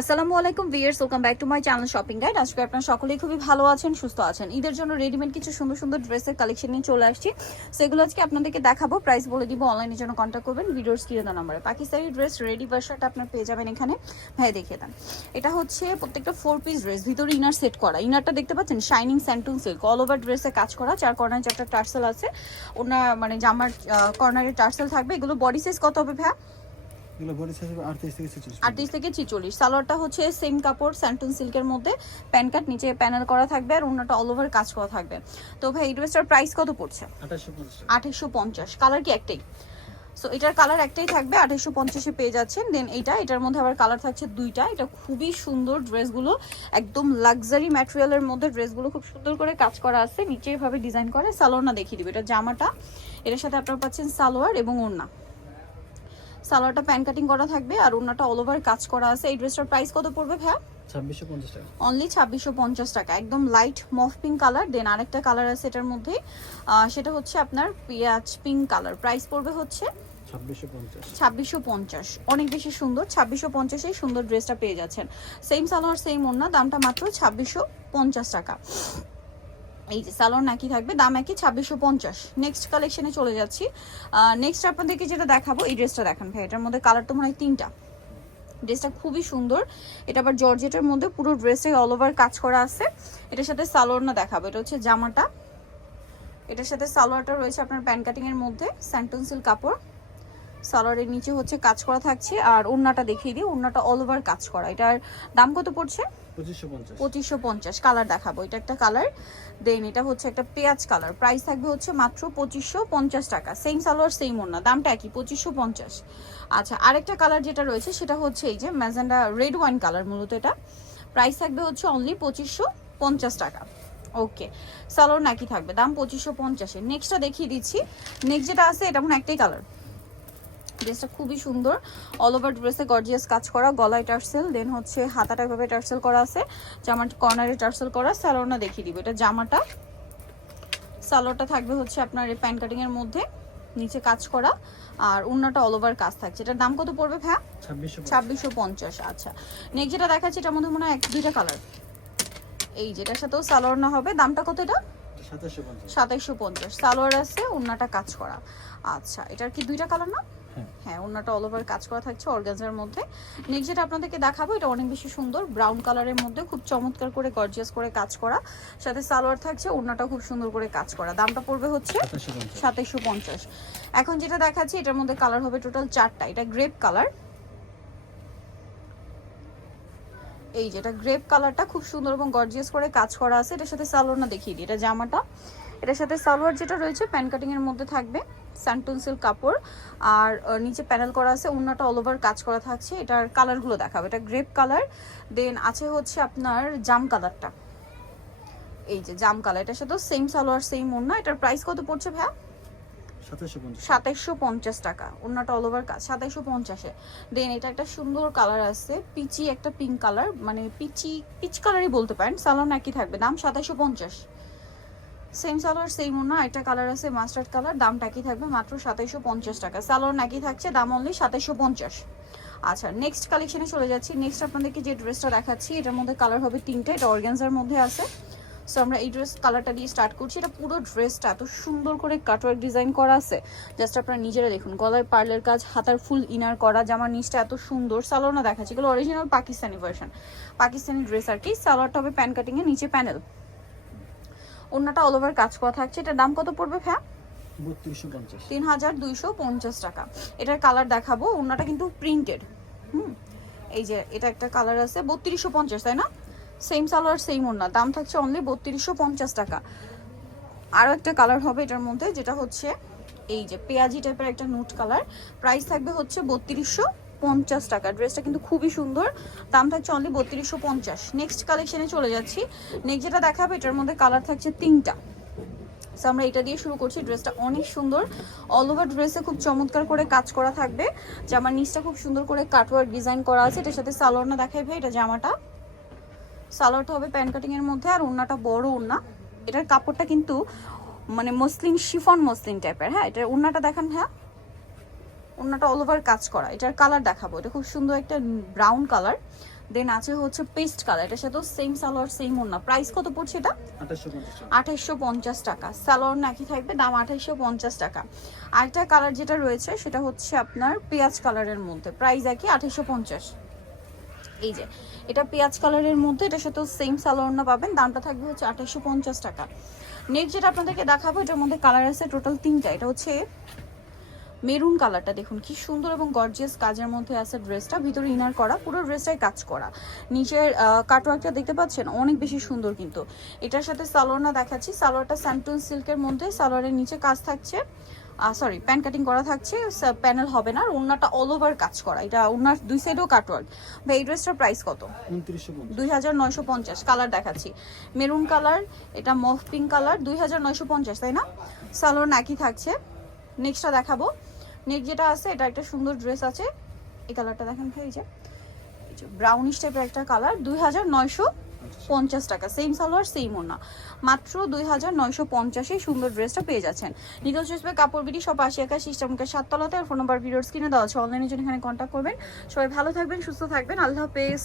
আসসালামু আলাইকুম viewers, welcome back to my channel shopping guide. আজকে আপনারা সকলেই খুবই ভালো আছেন, সুস্থ আছেন। ঈদের জন্য রেডিমেড কিছু সুন্দর সুন্দর ড্রেসের কালেকশন নিয়ে চলে আসছি। সেগুলো আজকে আপনাদেরকে দেখাবো, প্রাইস বলে দিব। অনলাইনের জন্য কন্ট্যাক্ট করবেন ভিডিওর স্ক্রিনে দেওয়া নম্বরে। পাকিস্তানি ড্রেস রেডি ভার্সনটা আপনারা পেয়ে যাবেন এখানে। ভাই দেখিয়ে দেন, এটা হচ্ছে প্রত্যেকটা 4 পিস ড্রেস, ভিতরে ইনার সেট করা। ইনারটা দেখতে পাচ্ছেন শাইনিং স্যান্টুন সিল্ক, অল ওভার ড্রেসে কাজ করা। 4 কর্নারে 4টা টার্সেল আছে, ওনার মানে জামার কর্নারে টার্সেল থাকবে। এগুলো বডি সাইজ কত হবে ভাই? এগুলো বডি সাইজ 38 থেকে 46। 38 থেকে 46। সালোয়ারটা হচ্ছে সেম কাপড় স্যান্টুন সিল্কের মধ্যে, প্যান কাট, নিচে প্যানেল করা থাকবে আর ওন্নাটা অল ওভার কাজ করা থাকবে। তো ভাই এই ড্রেসটার প্রাইস কত পড়ছে? 2850। কালার কি একটাই? সো এটার কালার একটাই থাকবে, 2850 এ পেয়ে যাচ্ছেন। দেন এটার মধ্যে আবার কালার থাকছে দুইটা। এটা খুবই সুন্দর ড্রেসগুলো, একদম লাক্সারি ম্যাটেরিয়ালের মধ্যে ড্রেসগুলো খুব সুন্দর করে কাজ করা আছে। নিচে এভাবে ডিজাইন করে সালোয়ার না দেখিয়ে দিবে। এটা জামাটা, এটার সাথে আপনারা পাচ্ছেন সালোয়ার এবং ওড়না। সালোয়ারটা প্যান কাটিং করা থাকবে আর ওড়নাটা অল ওভার কাজ করা আছে। এই ড্রেসটার প্রাইস কত পড়বে ভাই? 2650 টাকা। অনলি 2650 টাকা। একদম লাইট মফ পিঙ্ক কালার। দেন আরেকটা কালার আছে এটার মধ্যে, সেটা হচ্ছে আপনার পিঁয়াজ পিঙ্ক কালার। প্রাইস পড়বে হচ্ছে 2650। অনেক বেশি সুন্দর। 2650 এই সুন্দর ড্রেসটা পেয়ে যাচ্ছেন। সেম সালোয়ার সেম ওড়না, দামটা মাত্র 2650 টাকা। এই যে সালোয়ার নাকি থাকবে, দাম একই 2650। নেক্সট কালেকশনে চলে যাচ্ছি। নেক্সট আপনাদেরকে যেটা দেখাবো, এই ড্রেসটা দেখান ভাই। এটার মধ্যে কালার তো মনে হয় 3টা। ড্রেসটা খুবই সুন্দর। এটা আবার জর্জেটের মধ্যে, পুরো ড্রেসে অল ওভার কাজ করা আছে। এটার সাথে সালোয়ার না দেখাবো, এটা হচ্ছে জামাটা। এটার সাথে সালোয়ারটা রয়েছে আপনার প্যান কাটিং এর মধ্যে, স্যান্টন সিল্ক কাপড়। সালোয়ারের নিচে হচ্ছে কাজ করা থাকছে আর ওড়নাটা দেখিয়ে দিই, ওড়নাটা অল ওভার কাজ করা। এটার দাম কত পড়ছে? 2550। কালার দেখাবো, এটা একটা কালার। দেন এটা হচ্ছে একটা পেঁয়াজ কালার। প্রাইস থাকবে হচ্ছে মাত্র 2550 টাকা। সেম সালোয়ার সেম ওড়না, দামটা একই 2550। আচ্ছা, আরেকটা কালার যেটা রয়েছে সেটা হচ্ছে এই যে ম্যাজেন্ডা রেড ওয়াইন কালার। মূলত এটা প্রাইস থাকবে হচ্ছে অনলি 2550 টাকা। ওকে, সালোয়ার নাকি থাকবে, দাম 2550। নেক্সটটা দেখিয়ে দিচ্ছি। নেক্সট যেটা আছে এটা মনে একটাই কালার। ড্রেসটা খুবই সুন্দর, অল ওভার ড্রেসে গর্জিয়াস কাজ করা, গলায় টার্সেল, দেন হচ্ছে হাতাটা এভাবে টার্সেল করা আছে, জামার কর্নারে টার্সেল করা। সালোয়ারটা দেখিয়ে দিব, এটা জামাটা। সালোয়ারটা থাকবে হচ্ছে আপনার এই প্যান কাটিং এর মধ্যে, নিচে কাজ করা আর ওড়নাটা অল ওভার কাজ থাকছে। এটার দাম কত পড়বে ভাইয়া? 2650। আচ্ছা, নেক্সট যেটা দেখাচ্ছি এটার মধ্যে মনে হয় 2টা কালার। এই যেটার সাথেও সালোয়ার না হবে, দামটা কত? এটা 2750। সালোয়ার আছে, ওড়নাটা কাজ করা। আচ্ছা, এটার কি 2টা কালার না? হ্যাঁ, ওড়নাটা অল ওভার কাজ করা থাকছে অর্গানজার মধ্যে। নেক্সট যেটা আপনাদেরকে দেখাবো, এটা অনেক বেশি সুন্দর, ব্রাউন কালারের মধ্যে খুব চমৎকার করে গর্জিয়াস করে কাজ করা, সাথে সালোয়ার থাকছে, ওড়নাটা খুব সুন্দর করে কাজ করা। দামটা পড়বে হচ্ছে 2750। এখন যেটা দেখাচ্ছি এটার মধ্যে কালার হবে টোটাল 4টা। এটা গ্রেপ কালার। এই যেটা গ্রেপ কালারটা খুব সুন্দর এবং গর্জিয়াস করে কাজ করা আছে। এটার সাথে সালোয়ার না দেখিয়ে দিই, এটা জামাটা। এটার সাথে সালোয়ার যেটা রয়েছে প্যান কাটিং এর মধ্যে থাকবে, স্যান্টন সিল্ক কাপড় আর নিচে প্যানেল করা আছে, ওড়নাটা অল ওভার কাজ করা থাকছে। এটার কালারগুলো দেখাবো, এটা গ্রেপ কালার। দেন আছে হচ্ছে আপনার জাম কালারটা, এই যে জাম কালার। এটার সাথে সেম সালোয়ার সেম ওড়না। এটার প্রাইস কত পড়ছে ভাইয়া? 2750 টাকা। ওড়নাটা অল ওভার কাজ 2750-এ। দেন এটা একটা সুন্দর কালার আছে, পিচি একটা পিঙ্ক কালার, মানে পিচ কালারই বলতে পারেন। সালোয়ার একই থাকবে, দাম 2750। সেম সালোয়ার সেম ওড়না। একটা কালার আছে মাস্টার্ড কালার, দামটা একই থাকবে মাত্র 2750 টাকা। সালোয়ার একই থাকছে, দাম অনলি 2750। আচ্ছা, নেক্সট কালেকশনে চলে যাচ্ছি। নেক্সট আপনাদেরকে যে ড্রেসটা দেখাচ্ছি এটার মধ্যে কালার হবে 3টা। এটা অর্গানজার মধ্যে আছে। সো আমরা এই ড্রেস কালারটা দিয়ে স্টার্ট করছি। এটা পুরো ড্রেসটা এত সুন্দর করে কাটওয়ার্ক ডিজাইন করা আছে, জাস্ট আপনারা নিজেরা দেখুন। গলায় পার্লের কাজ, হাতার ফুল ইনার করা, জামার নিচটা এত সুন্দর। সালোয়ার না দেখাচ্ছি, এগুলো original Pakistani version, Pakistani dress আর কি। সালোয়ারটা হবে প্যান কাটিং এর, নিচে প্যানেল, ওড়নাটা অল ওভার কাজ করা থাকছে। এটার দাম কত পড়বে ভাইয়া? 3250 টাকা। এটার কালার দেখাবো, ওড়নাটা কিন্তু প্রিন্টেড। এই যে এটা একটা কালার আছে 3250, তাই না? সেম সালোয়ার সেম ওড়না, দাম থাকছে অনলি 3250 টাকা। আরও একটা কালার হবে এটার মধ্যে, যেটা হচ্ছে এই যে পেঁয়াজি টাইপের একটা নুট কালার। প্রাইস থাকবে হচ্ছে 3250 টাকা। ড্রেসটা কিন্তু খুবই সুন্দর, দাম থাকছে অনলি 3250। নেক্সট কালেকশনে চলে যাচ্ছি। নেক্সট যেটা দেখাবে এটার মধ্যে কালার থাকছে 3টা। সো আমরা এটা দিয়ে শুরু করছি। ড্রেসটা অনেক সুন্দর, অল ওভার ড্রেসে খুব চমৎকার করে কাজ করা থাকবে। জামার নিচটা খুব সুন্দর করে কাটওয়ার্ক ডিজাইন করা আছে। এটার সাথে সালোয়ার না দেখাই ভাই, এটা জামাটা। সালোয়ারটা হবে প্যান কাটিং এর মধ্যে আর ওড়নাটা বড় ওড়না। এটার কাপড়টা কিন্তু মানে মসলিন, শিফন মসলিন টাইপের। হ্যাঁ, এটার ওড়নাটা দেখান হ্যাঁ, ওড়নাটা অল ওভার কাজ করা। এটার কালার দেখাবো, এটা খুব সুন্দর একটা ব্রাউন কালার। দেন আছে হচ্ছে পেস্ট কালার, এটার সাথে সেম সালোয়ার সেম ওড়না। প্রাইস কত পড়ছে এটা? 2850 টাকা। 2850 টাকা। সালোয়ার নাকি থাকবে, দাম 2850 টাকা। আরেকটা কালার যেটা রয়েছে সেটা হচ্ছে আপনার পেঁয়াজ কালারের মধ্যে, প্রাইস একই 2850। এই যে এটা পেঁয়াজ কালারের মধ্যে, এটার সাথে সেম সালোয়ার না পাবেন, দামটা থাকবে হচ্ছে 2850 টাকা। নেক্সট যেটা আপনাদেরকে দেখাবো, এটার মধ্যে কালার আছে টোটাল 3টা। এটা হচ্ছে মেরুন কালারটা, দেখুন কি সুন্দর এবং গর্জিয়াস কাজের মধ্যে আছে ড্রেসটা, ভিতরে ইনার করা, পুরো ড্রেসটাই কাজ করা। নিচের কাটওয়ার্কটা দেখতে পাচ্ছেন অনেক বেশি সুন্দর। কিন্তু এটার সাথে সালোয়ারটা দেখাচ্ছি, সালোয়ারটা স্যান্টুন সিল্কের মধ্যে, সালোয়ারের নিচে কাজ থাকছে, সরি প্যান কাটিং করা থাকছে, প্যানেল হবে না। আর ওড়নাটা অল ওভার কাজ করা, এটা ওড়নার দুই সাইডেও কাটওয়ার্ক। ভাই এই ড্রেসটার প্রাইস কত? 2950। 2950। কালার দেখাচ্ছি, মেরুন কালার, এটা মফ পিঙ্ক কালার, 2950 তাই না? সালোয়ার নাকি থাকছে। নেক্সটটা দেখাবো। নেক্সট যেটা আছে, এটা একটা সুন্দর ড্রেস আছে, এই কালারটা দেখেন ভাই, এই যে ব্রাউনিশ টাইপের একটা কালার, 2950 টাকা। সেম সালোয়ার সেম ওড়না, মাত্র 2950-এ সুন্দর ড্রেসটা পেয়ে যাচ্ছেন। নিতল চয়েস বাই কাপড় বিডি, সব 80 একা সিস্টেমকে 7 তলাতে। আর ফোন নাম্বার ভিডিওর স্ক্রিনে দেওয়া আছে, অনলাইনে জন্য এখানে কন্ট্যাক্ট করবেন। সবাই ভালো থাকবেন, সুস্থ থাকবেন, আল্লাহ হাফেজ।